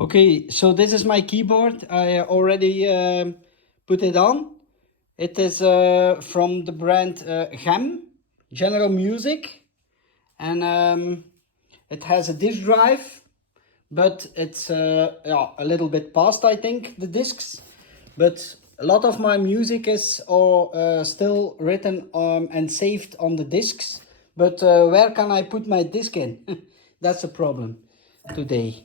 Okay, so this is my keyboard. I already put it on. It is from the brand GEM, General Music, and it has a disk drive, but it's yeah, a little bit past, I think, the discs. But a lot of my music is still written and saved on the discs. But where can I put my disc in? That's the problem today.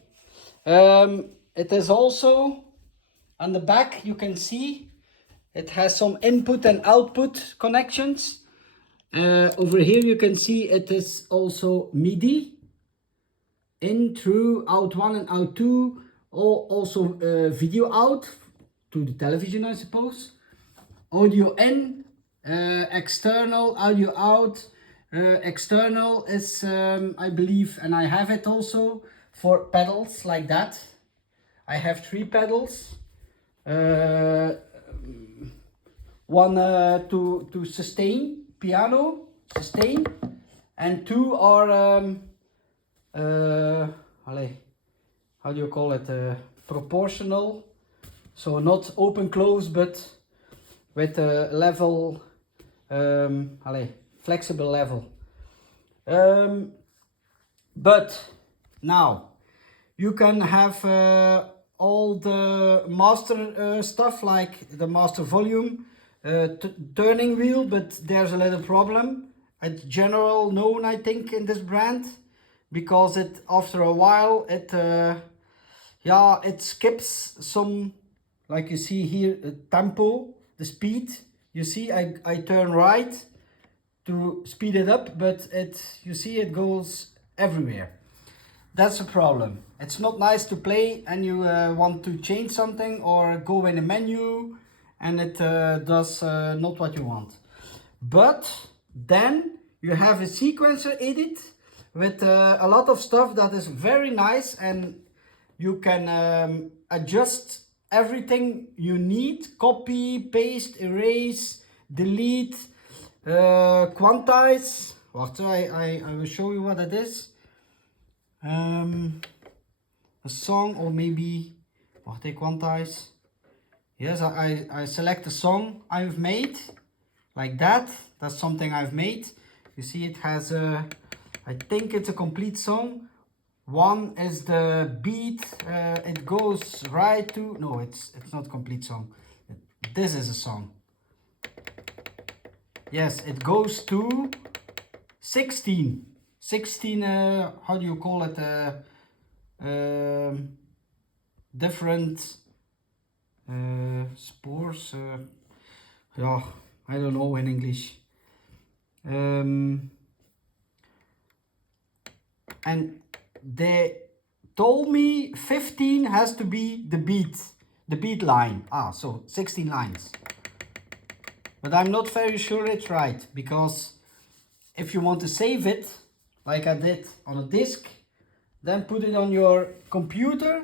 It is also on the back, you can see it has some input and output connections. Over here you can see it is also MIDI, in, through, out 1 and out 2, also video out to the television, I suppose. Audio in, external, audio out. External is, I believe, and I have it also for pedals like that. I have 3 pedals. One to sustain, piano, sustain, and 2 are, how do you call it, proportional. So not open close, but with a level, flexible level. But now you can have all the master stuff, like the master volume, turning wheel, but there's a little problem. It's general known, I think, in this brand, because it after a while it yeah, it skips some, like you see here, tempo, the speed. You see I turn right to speed it up, but you see it goes everywhere. That's a problem. It's not nice to play and you want to change something or go in a menu and it does not what you want. But then you have a sequencer edit with a lot of stuff that is very nice, and you can adjust everything you need: copy, paste, erase, delete, quantize. Wacht, I will show you what it is. A song, or maybe, wacht, quantize. Yes, I select a song I've made, like that. That's something I've made. You see it has a, I think it's a complete song. One is the beat, it goes right to, no, it's not complete song. This is a song. Yes, it goes to 16. 16, how do you call it? Different spores. Yeah, I don't know in English. And they told me 15 has to be the beat line. So 16 lines. But I'm not very sure it's right, because if you want to save it, like I did on a disk, then put it on your computer,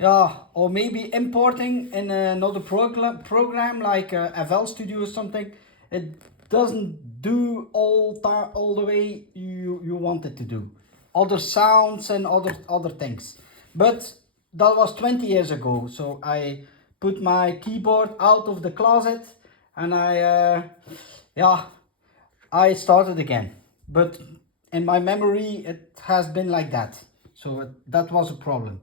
yeah, or maybe importing in another program like FL Studio or something, it doesn't do all the way you want it to do. Other sounds and other things. But that was 20 years ago, so I put my keyboard out of the closet and I started again. But in my memory it has been like that, so that was a problem.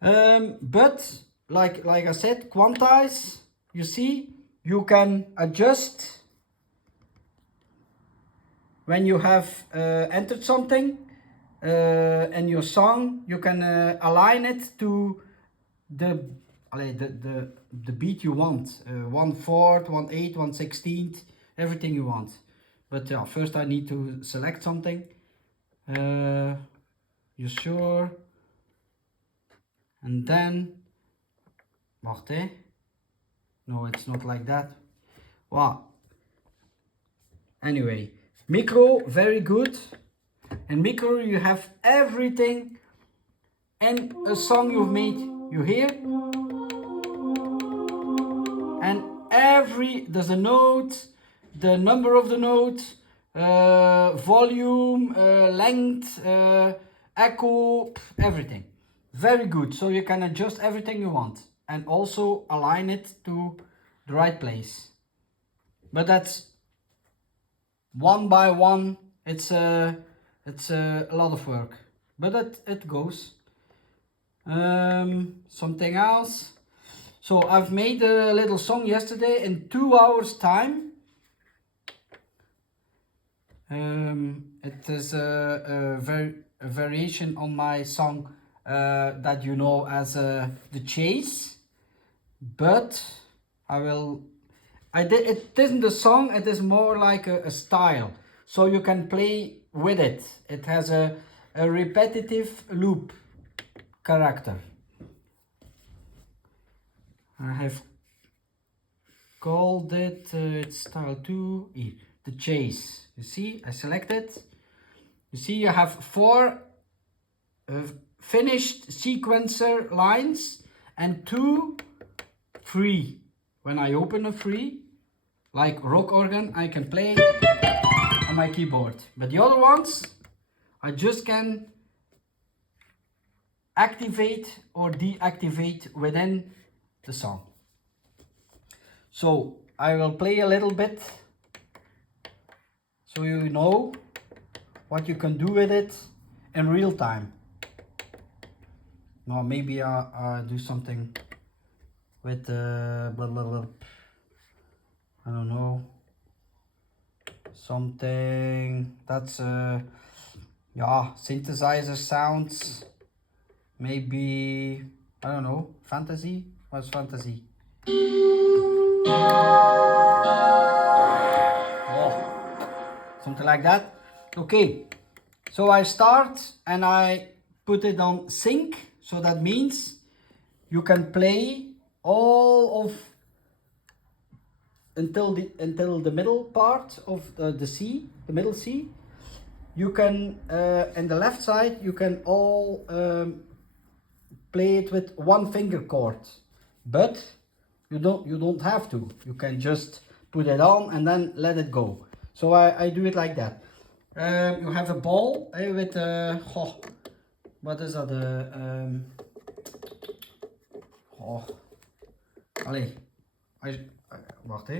But like I said, quantize, you see, you can adjust when you have entered something in your song. You can align it to the beat you want, 1/4, 1/8, 1/16, everything you want. But yeah, first I need to select something. You sure? And then, wacht, no, it's not like that. Wow. Anyway, micro, very good. In micro you have everything in a song you've made. You hear? And there's a note, the number of the note, volume, length, echo, everything. Very good. So you can adjust everything you want and also align it to the right place. But that's one by one. It's a lot of work, but it goes. Something else. So I've made a little song yesterday in 2 hours time. It is a variation on my song that you know as The Chase, but it isn't a song, it is more like a style, so you can play with it. It has a repetitive loop character. I have called it, it's style 2, The Chase. You see, I select it. You see, you have 4 finished sequencer lines and 2 free. When I open a free, like rock organ, I can play on my keyboard. But the other ones, I just can activate or deactivate within the song. So I will play a little bit so you know what you can do with it in real time. Now maybe I'll do something with blah, blah, blah. I don't know, something that's yeah, synthesizer sounds, maybe, I don't know, fantasy. What's fantasy? Oh, something like that. Okay, so I start and I put it on sync, so that means you can play all of until the middle part of the C, the middle C. You can in the left side you can all play it with one finger chord, but you don't have to. You can just put it on and then let it go. So I do it like that. You have a ball with what is that? Allee, wacht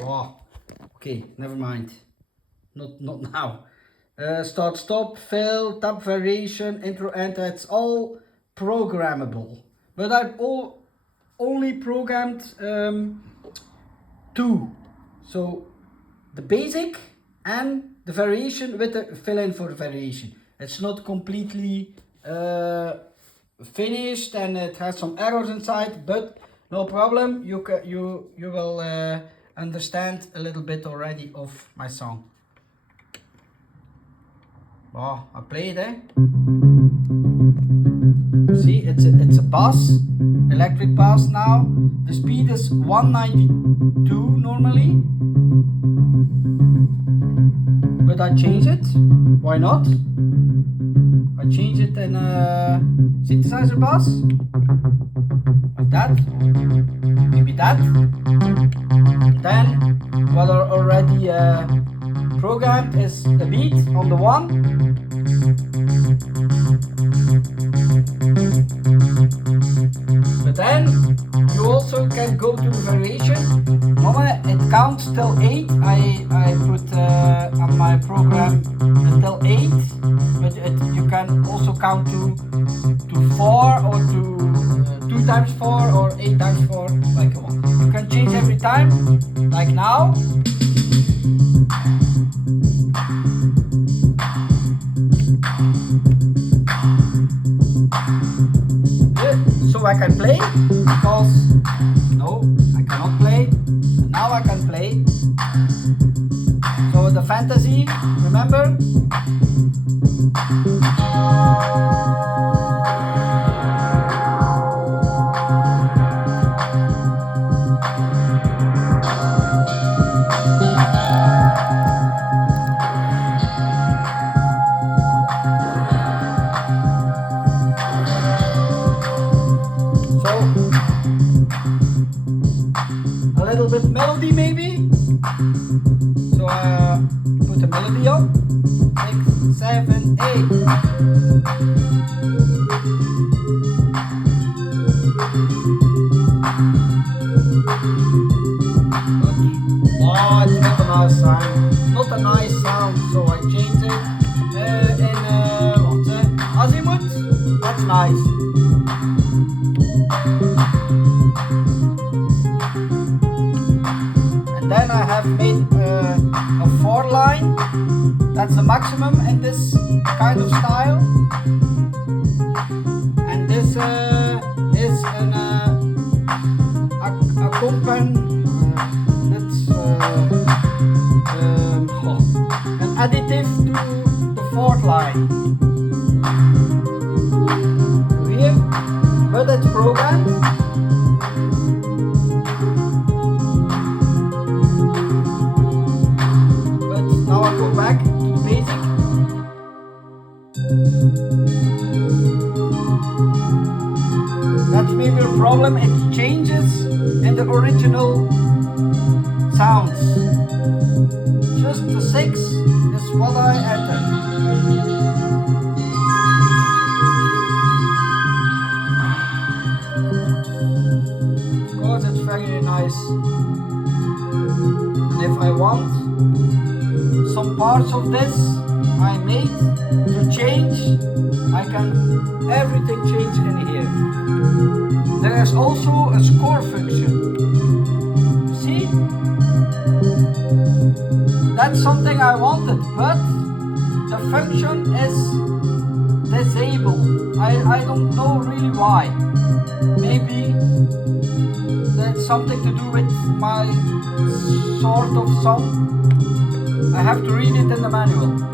Oh, okay, never mind. Not now. Start, stop, fill, tab variation, intro, enter. It's all programmable. But I've only programmed 2. So the basic and the variation with the fill in for variation. It's not completely finished and it has some errors inside, but no problem. You will understand a little bit already of my song. Oh, I play it, eh? See, it's a bass, electric bass now. The speed is 192 normally, but I change it. Why not? I change it in synthesizer bass, like that, maybe that. Then what are already programmed is the beat on the 1. But then you also can go to variation. Normally it counts till 8. I put on my program until 8, but you can also count to 4 or to 2 times 4 or 8 times 4, like one. You can change every time, like now. So I can play, because no, I cannot play. Now I can play. So the fantasy, remember? A little bit melody maybe. So put a melody on, 6, 7, 8. Oh, it's not a nice sound. Not a nice sound, so I changed it in what's it? Azimuth. That's nice. And then I have made a 4 line. That's the maximum in this kind of style. And this is an an additive to the 4th line. Here, but it's programmed. But now I go back to the basic. That's maybe a problem, it changes in the original sounds. Just the 6 is what I entered. Of course it's very nice. And if I want some parts of this I made to change, I can everything change in here. There is also a score function. See? That's something I wanted, but the function is disabled. I don't know really why. Maybe that's something to do with my sort of song. I have to read it in the manual.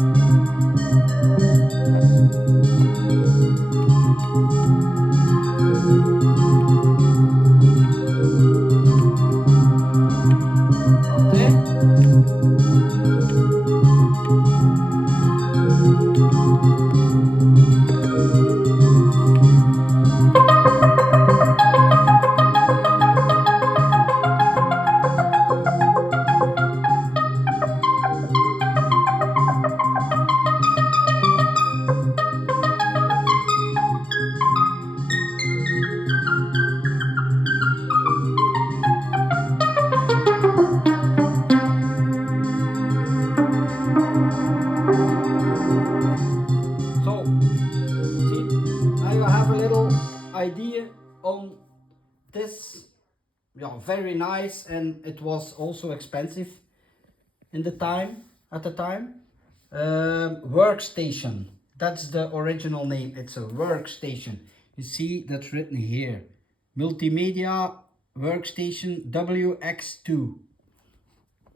Idea on this, yeah, very nice, and it was also expensive in the time at the time. Workstation, that's the original name. It's a workstation. You see that's written here, multimedia workstation WX2.